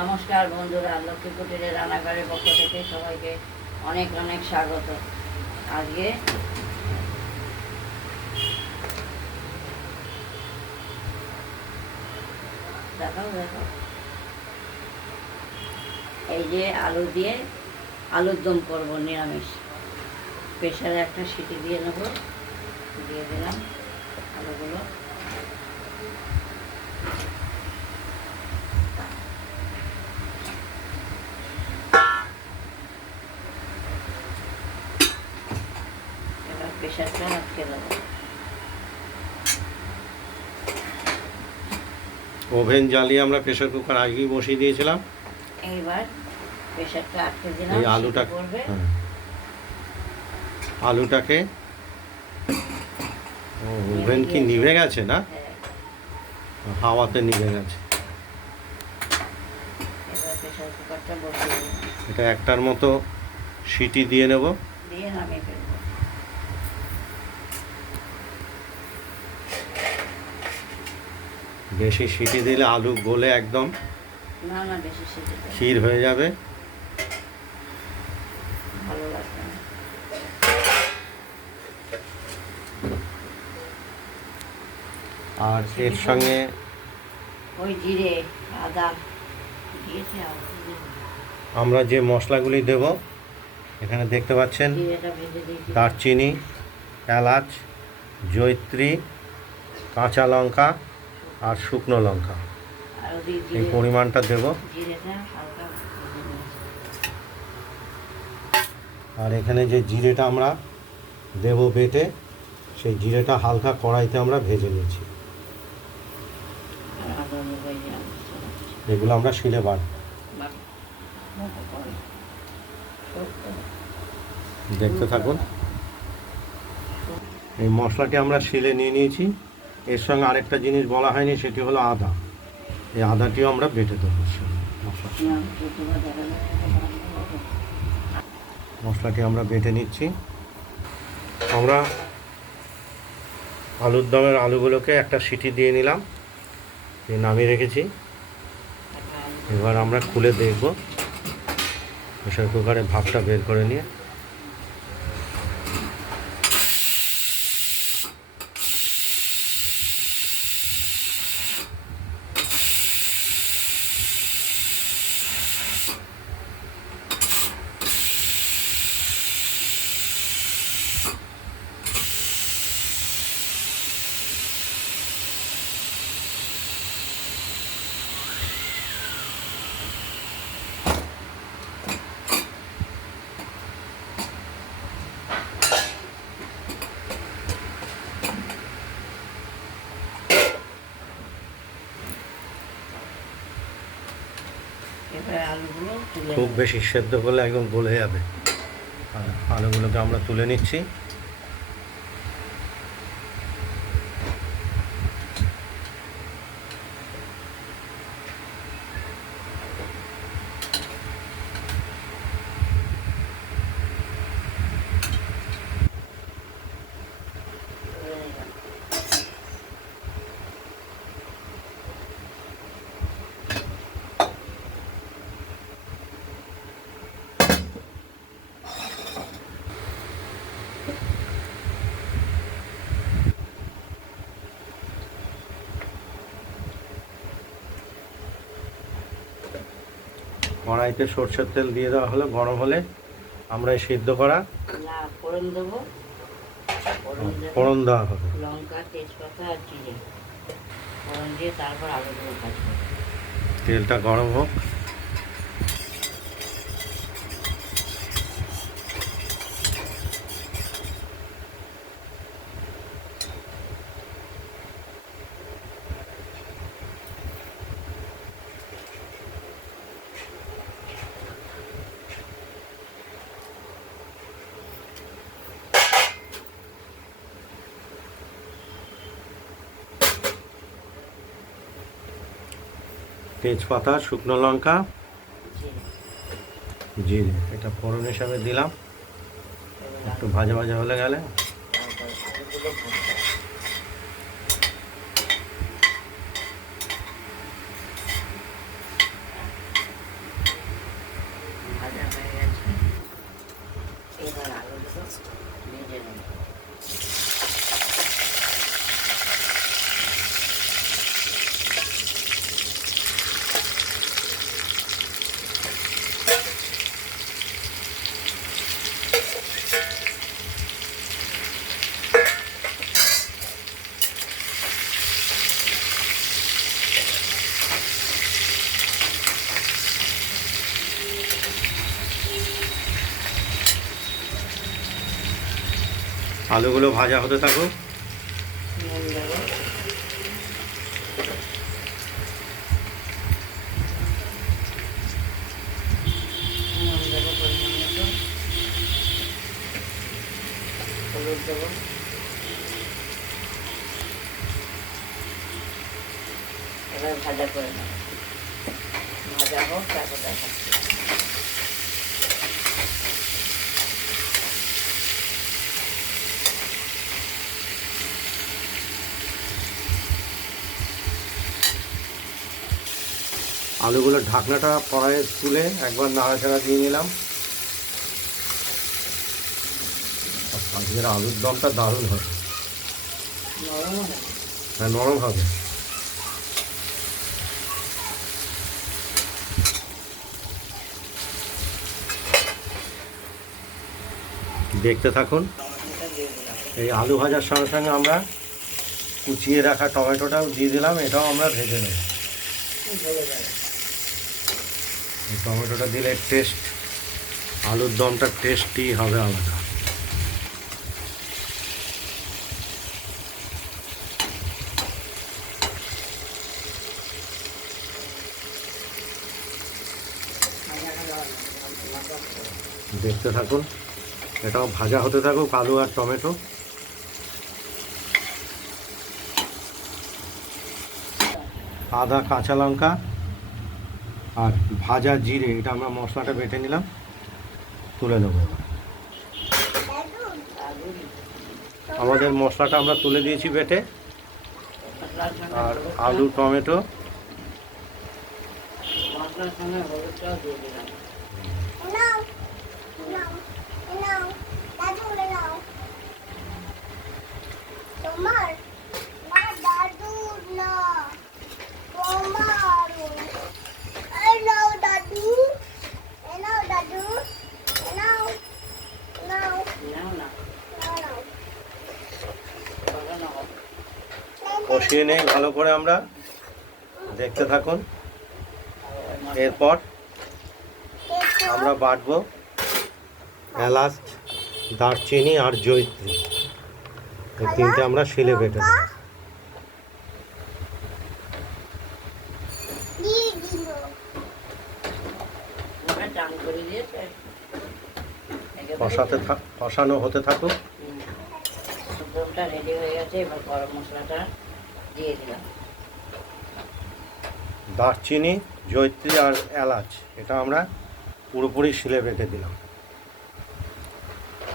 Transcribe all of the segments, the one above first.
নমস্কার বন্ধুরা, লক্ষ্মী কুটিরের রান্নাঘরের পক্ষ থেকে সবাইকে অনেক অনেক স্বাগত। আজকে দেখাও এই যে আলু দিয়ে আলুর দম করব নিরামিষ। প্রেশারে একটা সিটি দিয়ে নেব। দিয়ে দিলাম আলুগুলো। এবার প্রেশারটা আটকে দেবো। ওভেন জ্বালিয়ে আমরা প্রেসার কুকার আগেই বসিয়ে দিয়েছিলাম। এইবার প্রেশারটা আটকে দিলাম। এই আলুটা করবে আলুটাকে ওভেন কি নিভে গেছে না? হাওয়াতে নিভে গেছে। এবার প্রেশার কুকারটা বসিয়ে দিলাম। এটা একটার মতো সিটি দিয়ে নেব, দিয়ে নামিয়ে ফেলবো। বেশি সিটি দিলে আলু গলে একদম না না, বেশি সিটি ক্ষীর হয়ে যাবে, ভালো লাগবে না। আর এর সঙ্গে ওই জিরে আদা দিয়েছি। আমরা যে মশলাগুলি দেব এখানে দেখতে পাচ্ছেন, জিরেটা ভেজে দিয়েছি। দারচিনি, এলাচ, জয়িত্রী, কাঁচা লঙ্কা আর শুকনো লঙ্কা, আর এই পরিমাণটা দেব। জিরেটা হালকা ভেজে নিয়েছি। আর এখানে যে জিরেটা আমরা দেব বেটে, সেই জিরেটা হালকা কড়াইতে আমরা ভেজে নিয়েছি। আর আদা দেবই দিলাম। এগুলো আমরা শিলে বাটব। দেখতে থাকুন। এই মশলাটি আমরা শিলে নিয়ে নিয়েছি। এর সঙ্গে আরেকটা জিনিস বলা হয়নি, সেটি হলো আদা। এই আদাটিও আমরা বেটে দেবো। মশলাটি আমরা বেটে নিচ্ছি। আমরা আলুর দমের আলুগুলোকে একটা সিটি দিয়ে নিলাম, দিয়ে নামিয়ে রেখেছি। এবার আমরা খুলে দেখব প্রেসার কুকারে ভাপটা বের করে নিয়ে। খুব বেশি সেদ্ধ করলে একদম গলে যাবে। আলুগুলোকে আমরা তুলে নিচ্ছি। কড়াইতে সরষের তেল দিয়ে দেওয়া হলো, গরম হলে আমরা এই সিদ্ধ করা ফোড়ন দেবো। ফোড়ন দেওয়া হবে, লঙ্কা, তেজপাতা আর জিরে ফোড়ন দিয়ে তারপর আলুগুলো ভাজবো। তেলটা গরম হোক। তেজপাতা, শুকনো লঙ্কা, জিরে, এটা ফোড়ন হিসাবে দিলাম। একটু ভাজা ভাজা হলে গেলে আলুগুলো ভাজা হতে থাকুক। নুন দেবো, নুন দেবো পরিমাণ মতো, হলুদ দেবো, এবার ভাজা করে নেব। ভাজা হোক, তারপর দেখাচ্ছি। আলুগুলোর ঢাকনাটা কড়াইয়ে তুলে একবার নাড়াচাড়া দিয়ে নিলাম। আজকের আলুর দমটা দারুণ হবে, নরম হবে। হ্যাঁ নরম হবে। দেখতে থাকুন। এটা দিয়ে দিলাম। এই আলু ভাজার সঙ্গে সঙ্গে আমরা কুচিয়ে রাখা টমেটোটাও দিয়ে দিলাম, এটাও আমরা ভেজে নেব। গলে যাবে। এই টমেটোটা দিলে টেস্ট, আলুর দমটা টেস্টি হবে আলাদা। দেখতে থাকুন, এটাও ভাজা হতে থাকুক আলু আর টমেটো। আদা, কাঁচা লঙ্কা আর ভাজা জিরে, এটা আমরা মশলাটা বেটে নিলাম, তুলে নেব। আমাদের মশলাটা আমরা তুলে দিয়েছি বেটে। আর আলু টমেটো মশলার সঙ্গে হলুদটাও দিয়ে দিলাম। নাও না, ভালো না হোক। কষিয়ে নেই ভালো করে আমরা, দেখতে থাকুন। এরপর আমরা বাটবো এলাচ, দারচিনি আর জয়িত্রী, এই তিনটে আমরা শিলে বেটে নেব। ওটা টান করে দিয়েছে। কষানো হতে থাকুক। শুক্তোটা রেডি হয়ে গেছে, এবার গরম মশলাটা দিয়ে দিলাম। দারচিনি, জয়িত্রী আর এলাচ, এটা আমরা পুরোপুরি শিলে বেটে দিলাম।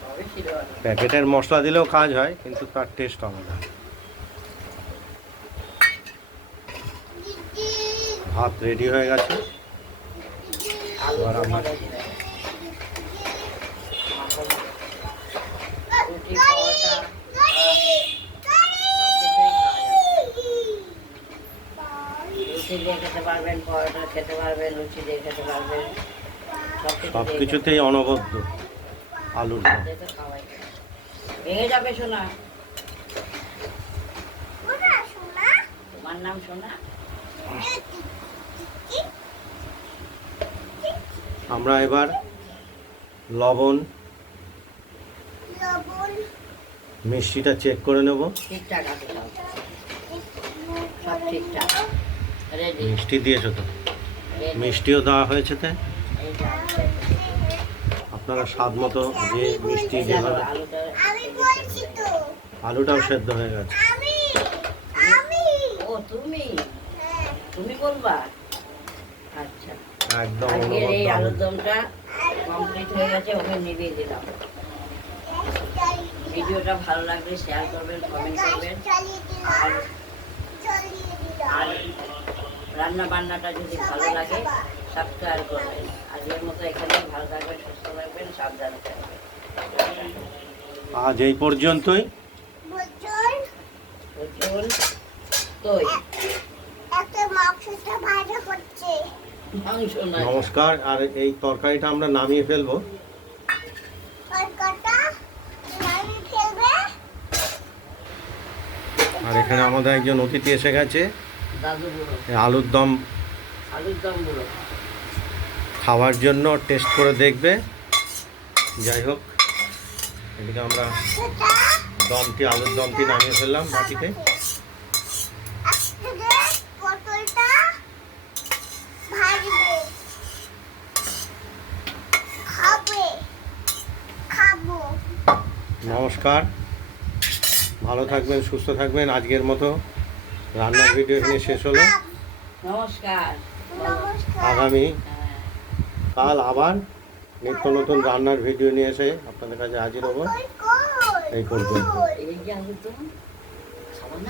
তবে ছিল আলু। প্যাকেটের মশলা দিলেও কাজ হয়, কিন্তু তার টেস্ট আলাদা। ভাত রেডি হয়ে গেছে। আলু এবার আমরা রেডি হয়ে গেছে। রুটি, পরোটা, লুচি দিয়ে খেতে পারবেন, পরোটা খেতে পারবেন, লুচি দিয়ে খেতে পারবেন, সব কিছুতেই অনবদ্য আলুর দম। তো খাওয়াই ভেঙে যাবে। সোনা, তোমার নাম সোনা? আমরা এবার লবণ, মিষ্টিটা চেক করে নেব। ঠিকঠাক আছে সব, সব ঠিকঠাক রেডি। মিষ্টি দিয়েছো তো? মিষ্টিও দেওয়া হয়েছে তো। আপনারা স্বাদ মতো যে মিষ্টি যেভাবে। আলুটাও সেদ্ধ হয়ে গেছে। ও তুমি তুমি বলবা? আচ্ছা, একদম আজকের এই অনবদ্য আলুর আলু। দমটা কমপ্লিট হয়ে গেছে, ওকে নিভিয়ে দিলাম। ভিডিওটা ভালো লাগলে শেয়ার করবেন, কমেন্ট করবেন, আর আর রান্না বান্নাটা যদি ভালো লাগে সাবস্ক্রাইব করবেন। আজকের মতো এখানে ভালো থাকবেন, সুস্থ থাকবেন, সাবধানে থাকবেন। আজ এই পর্যন্তই। প্রচুর দই মাংস না, নমস্কার। আর এই তরকারিটা আমরা নামিয়ে ফেলবো। আর এখানে আমাদের একজন অতিথি এসে গেছে, দাদু বুড়ো, এই আলুর দম আলুর দম বুড়ো। খাওয়ার জন্য টেস্ট করে দেখবে। যাই হোক, এদিকে আমরা দমটি আলুর দমটি নামিয়ে ফেললাম বাটিতে। পটলটা ভাজবে, খাবো। নমস্কার, ভালো থাকবেন, সুস্থ থাকবেন। আজকের মতো রান্নার ভিডিও এখানে শেষ হলো। নমস্কার। নমস্কার। আগামী হ্যাঁ। কাল আবার নিত্য নতুন রান্নার ভিডিও নিয়ে এসে আপনাদের কাছে হাজির হবো। এই পর্যন্ত। এই যে আলুর দম খাবো না।